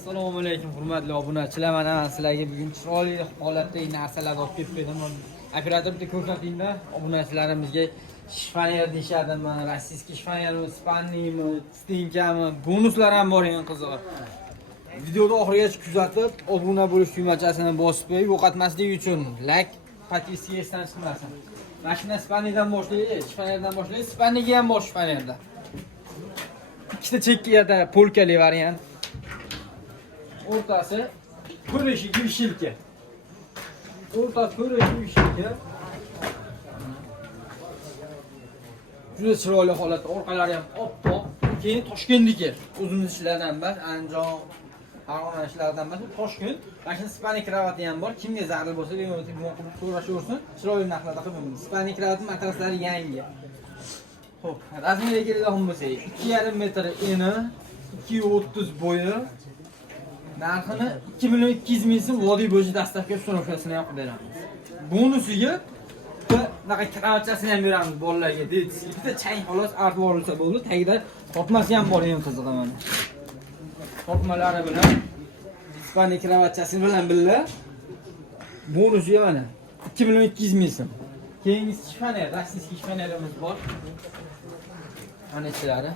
Assalomu alaykum hurmatli obunachilar. Mana sizlarga bugun chiroyli holatdagi narsalarni olib kelib qo'ydim. Operator bitta ko'rsatingda obunachilarimizga shifonier deyishadimi, rossiyskiy shifonier, spaniymi, stinkami, bonuslar ham bor ekan qizlar. Videoni oxirigacha kuzatib, obuna bo'lish tugmachasini bosib qo'yib, yo'qotmaslik uchun like, podpiska esdan chiqmasin. Mashina Spaniyadan boshlaylik, shifonierdan boshlaylik. Spaniyaga ham bor shifonierda. Ikkita chekkada polkali variant. O'rtasi ko'rishi yumshilka. O'rtasi ko'rishi yumshilka. Juda chiroyli holatda, orqalari ham oppoq. Keyin Toshkentniki. O'zimiz ishlardan emas, Andijon, Farg'ona ishlaridan emas, Toshkent. Mana shu Spaniya kravati ham bor. Kimga zarur bo'lsa, bemalol qilib so'rashaversin. Chiroyli narxlarda qilib beramiz. Spaniya kravati matraslari yangi. Xo'p, razmeriga keladigan bo'lsak, 2,5 metr eni, 2,30 bo'yi. Narxini 2,2 million so'm vodiy bo'yicha dastavka ustunovkasini ham qilib beramiz. Bonusiga bunaqa kravatchasini ham beramiz bolalarga. Bitta chang xolos artib olsa bo'ldi. Tagida tortmasi ham bor, eng qizig'i mana. Tortmalari bilan Ispaniya kravatchasi bilan birga bonusiga mana 2,2 million so'm. Keyingi shifonier, rossiyskiy shifonierimiz bor. Mana ichlari.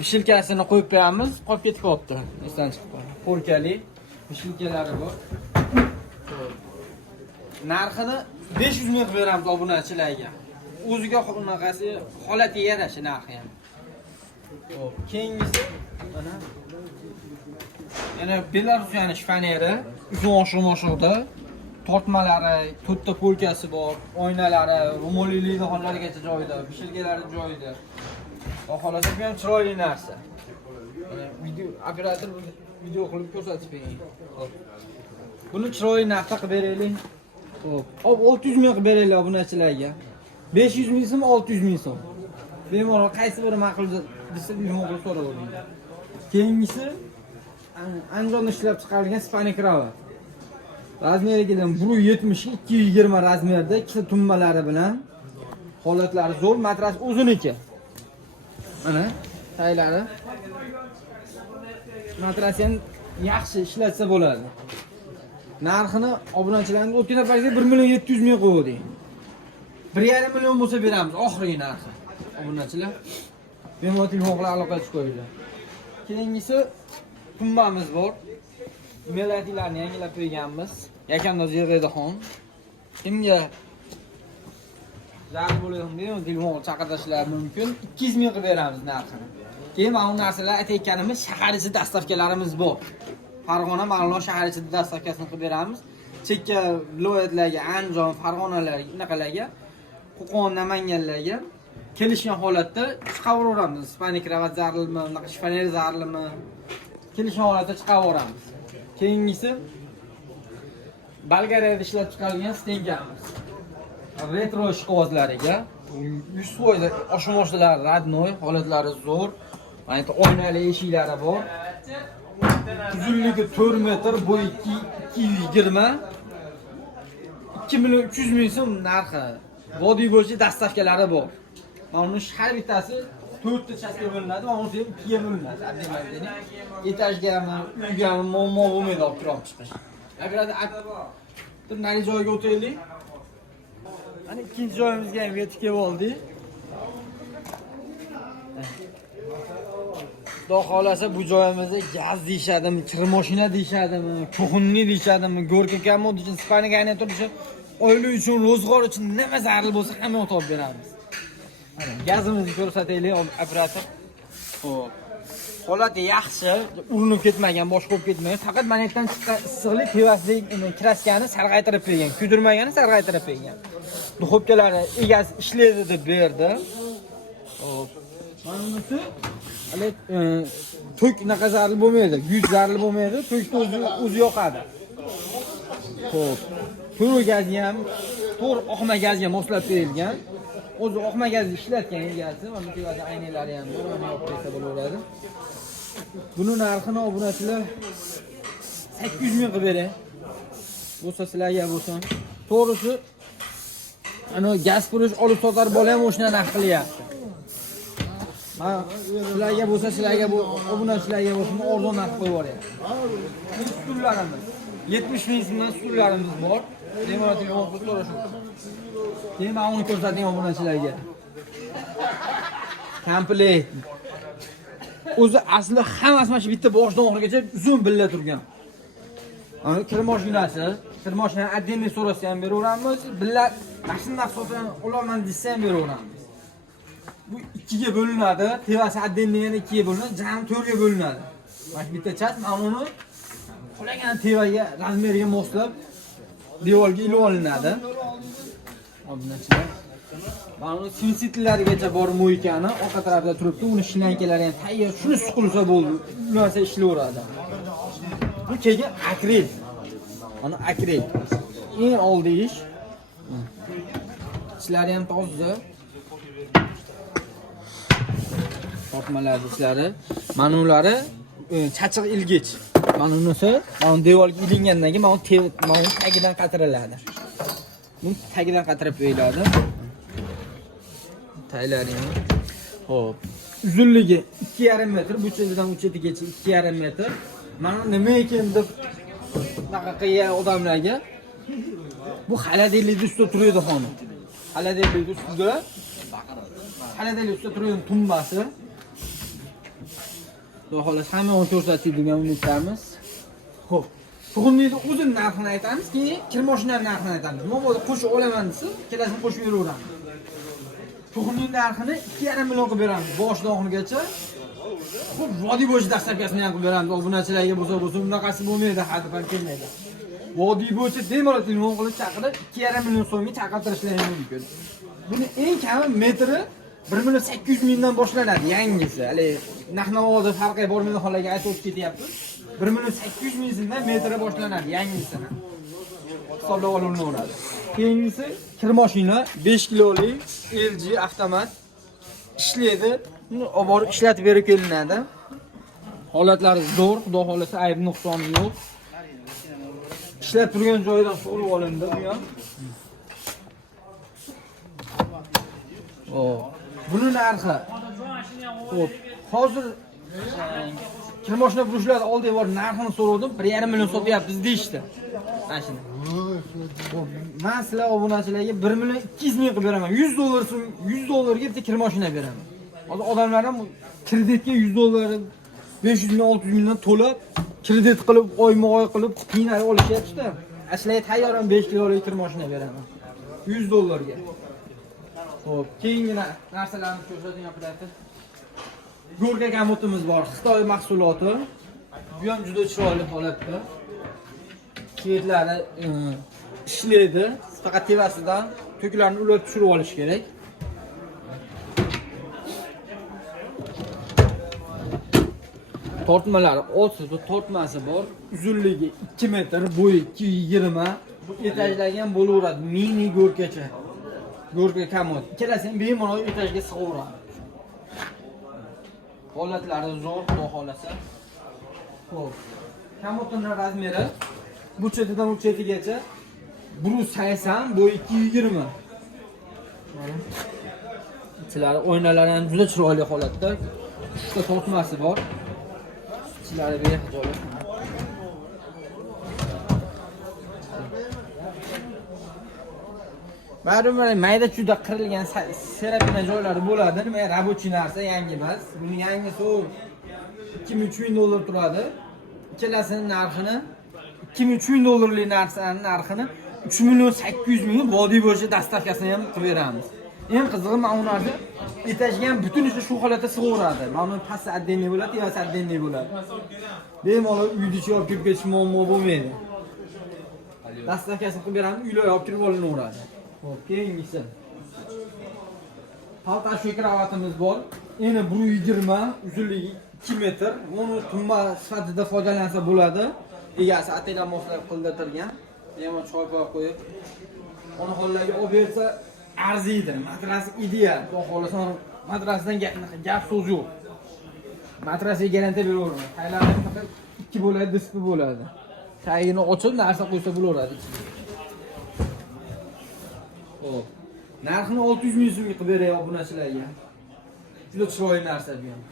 Mishilkasini qo'yib beramiz, qolib ketib qolibdi. Esdan chiqib qoldi. Polkali mishilkalari bor. Narxini 500 ming qilib beramiz obunachilarga. O'ziga bunaqasi holatiga yarasha narxi ham. Xo'p, keyingisi mana yana Belarusiyani shifonieri, uzun oshiq-moshiqda tortmalari, to'rtta polkasi bor, oynalari, ro'moliylik hollarigacha joyida, mishilkalari joyida. Xohlasa ham chiroyli narsa. Video operator video qilib ko'rsatib bering. Xo'p. Buni chiroyli narxda qilib beraylik. Xo'p. 600 ming qilib beraylik obunachilarga. 500 ming so'm, 600 ming so'm. Bemalol qaysi biri ma'qul desa, bemalol so'ravering. Keyingisi Andijonda ishlab chiqarilgan Spaniya kravat. Razmeriga 1,70 2,20 razmerda, ikkita tumbalari bilan holatlari zo'r, matras o'ziniki. Mana taylari. Matrasi ham yaxshi ishlatsa bo'ladi. Narxini obunachilarga o'tgan safarga 1,7 million qo'ydik. 1,5 million bo'lsa beramiz, oxirgi narxi. Obunachilar bemalol telefonga aloqa qilib qo'yinglar. Keyingisi tumbamiz bor. Melodiyalarni yangilab qo'yganmiz. Yakandoz Yig'aydaxon. Kimga zarur bo'ladigan bemalol telefonga chaqirishlari mumkin. 200 ming qilib beramiz narxini. Keyin mana bu narsalar aytayotganimiz shahar ichi dastavkalarimiz bor. Farg'ona, Ma'lumot shahar ichida dastavkasini qilib beramiz. Chekka viloyatlarga, Andijon, Farg'onalarga, unaqalarga, Qo'qon, Namanganlarga kelishgan holatda chiqaveramiz. Ispaniya kravat zarurmi, unaqa shifonier zarurmi? Kelishgan holatda chiqaveramiz. Keyingisi Bolgariyada ishlab chiqarilgan stenkamiz. Retro ishqibozlariga 100% oshmoshlar radnoy, holatlari zo'r. Mana bu oynali eshiklari bor. Uzunligi 4 metr, bo'yi 220. 2,3 ming so'm narxi. Vodiy bo'yicha dastavkalari bor. Mana uni har bittasi 4 ta chastga bo'linadi, mana bu 2 ga bo'linadi. Etajgami, uygami muammo bo'lmaydi olib kirib chiqish. Agar nari joyga o'taylik. Ana ikkinchi joyimizga ham yetib kelib oldik. Xudo xolasa bu joyimizda gaz deyshadimi, kir mashina deyshadimi, ko'xinni deyshadimi, go'rka mod uchun, Ispaniya garnitur uchun, oila uchun, ro'zg'or uchun nima zarur bo'lsa hamma topib beramiz. Mana gazimizni ko'rsataylik operator. Xo'p. Holati yaxshi, urinib ketmagan, boshqa bo'lib ketmagan. Faqat mana yerdan chiqqan issiqlik tevasidagi kraskani sarg'aytirib qo'ygan, kuydirmagani sarg'aytirib qo'ygan. Duxovkalari egasi ishlaydi deb berdi. Xo'p. Mana bunisi hali to'k unaqa zarur bo'lmaydi, yuz zarur bo'lmaydi, to'kni o'zi yoqadi. Xo'p. To'g'ri gazi ham, to'g'ri oqma gazga moslab berilgan. O'zi oqma gazni ishlatgan egasi, mana bu yerda aynaklari ham bor, mana yo'q desa bo'laveradi. Buni narxini obunachilar 800 ming qilib bering. Bo'lsa sizlarga bo'lsin. To'g'risi ana gaz qurish olib sotar bola ham o'shani narx qilyapti. Ha, sizlarga bo'lsa, sizlarga bu obunachilarga bo'lsa, arzon narx qo'yib yuboryapti. Stullarimiz 70 ming so'mdan stullarimiz bor. Demak, o'qib so'rashim. Keyin men uni ko'rsatdim obunachilarga. Komplekt. O'zi asli hammasi mana shu bitta boshdan oxirigacha uzun billa turgan. Ana kir mashinasi, kir mashinani отдельный so'rasa ham beraveramiz. Billa mashina narxini olaman desa ham beraveramiz. Bu ikkiga bo'linadi. Tevasi отдельный yana ikkiga bo'linadi, jami 4 ga bo'linadi. Mana shu bitta chas, mana uni qolagan tevaga, razmeriga moslab devorga ilib olinadi. Obunachilar. Mana uni simsitlarigacha bor mo'ykani orqa tarafda turibdi. Uni shlankalari ham tayyor. Shuni suqilsa bo'ldi. Ulansa ishlayveradi. Bu keyin akril. Mana akril. Eng oldi ish. Ishlari ham toza. Topmalar ishlari. Mana ulari chachiq ilgich. Mana unisi, mana devorga ilingandan keyin mana tagidan qatiriladi. Bu tagidan qatirib qo'yiladi. Taylari ham. Xo'p. Uzunligi 2,5 metr, bu chetidan u chetigacha 2,5 metr. Mana nima ekan deb bunaqa qilgan odamlarga bu xaladelikning ustida turadi xonim. Xaladelikning ustida turgan tumbasi. Xudo xolos hamma uni ko'rsatadigan umidamiz. Xo'p. Tuxumning o'zi narxini aytamiz, keyin kir mashinani narxini aytamiz. Nima bo'ldi qo'shib olaman desa, ikkalasini qo'shib beraveramiz. Tuxumning narxini 2,5 million qilib beramiz. Boshdan oxirigacha. Xo'p, vodiy bo'yicha dastavkasini ham qilib beramiz. Obunachilarga bo'lsa, bunaqasi bo'lmaydi, hadib ham kelmaydi. Vodiy bo'yicha bemalol telefon qilib chaqirib 2,5 million so'mga chaqirtirishlari mumkin. Buni eng kami metri 1,8 mingdan boshlanadi yangisi. Hali narx-navoda farqi bormaydi holaga aytib o'tib ketyapmiz. 1,8 ming so'mdan metri boshlanadi yangisini. Hisoblab olinadi. Keyingisi kir mashina 5 kilolik LG avtomat ishlaydi. Uni olib borib ishlatib berib kelinadi. Holatlari zo'r, xudo xolasa ayb nuqsoni yo'q. Ishlab turgan joyidan sug'urib olindi bu ham. Buni narxi. Xo'p, hozir kir mashina burishlar oldiga borib narxini so'radim, 1,5 million sotyapmiz deyishdi. Mana shuni. Men sizlar obunachilarga 1 million 200 ming qilib beraman. 100 dollarga bitta kir mashina beraman. Hozir odamlar ham kreditga 100 dollar, 500 ming, 600 mingdan to'lab, kredit qilib, oyma-oy qilib qiynalib olishyapti-da. Asliga tayyor ham 5 kilolik kir mashina beraman. 100 dollarga. Xo'p, keyingi narsalarni ko'rsatadigan pulati. Go'rga gamotimiz bor, Xitoy mahsuloti. Bu ham juda chiroyli holatda. Ketlari ishlaydi. Faqat tevasidan to'klarni ulab tushirib olish kerak. Tortmalari, oltida tortmasi bor. Uzunligi 2 metr, bo'yi 2,20. Bu etajlarga ham bo'laveradi, mini go'rgacha. Go'rga kamot. Ikkalasini bemalol etajga sig'averadi. Holatlari zo'r, xudo xolasa. Xo'p. Kamotning razmeri bu chetidan u chetigacha 180, bo'yi 2,20. Ichilari, oynalari ham juda chiroyli holatda. 3 ta tortmasi bor. Ichilari behijob. Baribir mayda chuda qirilgan serapina joylari bo'ladi. Nima rabochiy narsa, yangi emas. Buni yangisi 2-3 ming dollar turadi. Ikkalasining narxini 2-3 ming dollarlik narsaning narxini 3 million 800 ming vodiy bo'yicha dastavkasini ham qilib beramiz. Eng qizig'i mana bu narsa etajga ham butun ichi shu holatda sig'averadi. Mana bu pasti отдельный bo'ladi, tevasi отдельный bo'ladi. Bemalol uyda ichi olib kirib ketish muammo bo'lmaydi. Dastavkasini qilib beramiz, uylarga olib kirib olinaveradi. Xo'p, keyingisi. Paltash kravatimiz bor. Eni 1,20, uzunligi 2 metr. Uni tumba sifatida foydalansa bo'ladi. Egasi ataylar moslab qildirtirgan. Bemalol choy qo'yib, uni hollarga olib bersa arziydi. Matrasi ideal. Xudo xolasa matrasdan gap so'z yo'q. Matrasiga garantiya beraveradi. Taylarni faqat 2 bo'ladi, dispi bo'ladi. Tagini ochib, narsa qo'ysa bo'laveradi. Xo'p. Narxini 600 ming so'mga qilib beray obunachilarga. Juda chiroyli narsa bu ham.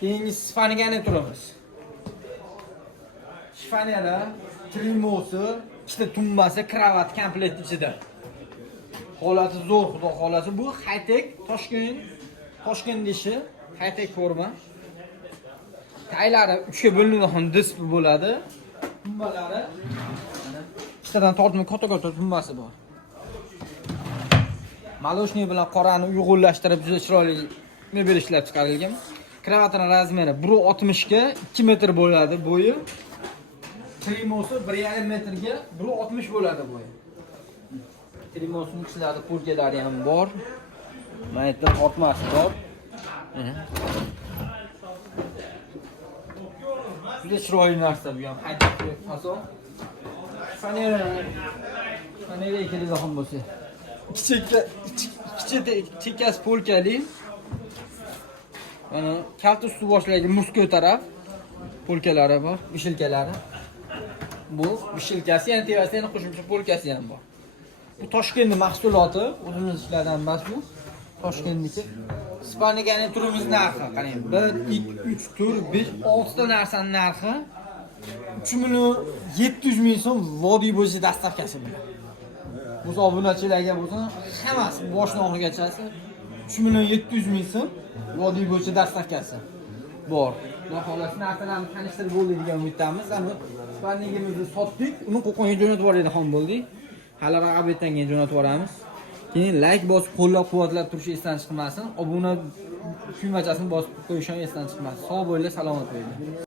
Keyingi Spaniyaga yana turamiz. Shifaniyada trimosi, ikkita tumbasi, kravat komplekt ichida. Holati zo'r, xudo xolasi. Bu high-tech Toshkent ishi, high-tech forma. Taylari 3 ga bo'linadigan displey bo'ladi. Tumbalari mana ikkitadan tortma katta tumbasi bor. Maloshniy bilan qorani uyg'unlashtirib juda chiroyli mebel ishlab chiqarilgan. Kravatining razmeri 1.60 ga 2 metr bo'ladi bo'yi. Trimosi 1.5 metrga 1.60 bo'ladi bo'yi. Trimosining ichlarida pulkalari ham bor. Mana yerda tortmasi bor. Juda chiroyli narsa bu ham. Haydab aso. Fanera keladigan bo'lsa. Chekkasi polkali. Mana kalta usti boshlaydi muskul taraf. Polkalari bor, bishilkalari. Bu bishilkasi, yana tevasida qo'shimcha polkasi ham bor. Bu Toshkentning mahsuloti, o'zimiz ishlardan emas bu. Toshkentniki. Ispaniyaga turimiz narxi, qarang. 1, 2, 3 tur, 5, 6 ta narsaning narxi 3.700.000 so'm vodiy bo'yicha dastavkasi bilan. Bu obunachilarga bo'lsa, hammasi boshdan oxirigacha 3.700.000 so'm vodiy bo'yicha dastavkasi bor. Xudo xolasi narsalarni tanishtirib bo'ldi degan umiddamiz. Ammo Ispaniyamizni sotdik, uni Qo'qonga jo'natib yuboradigan bo'ldik. Hali raqobatdan keyin jo'natib yuboramiz. Keyin like bosib qo'llab-quvvatlab turish esdan chiqmasin. Obuna tugmachasini bosib qo'yish ham esdan chiqmasin. Sog' bo'linglar, salomat bo'ling.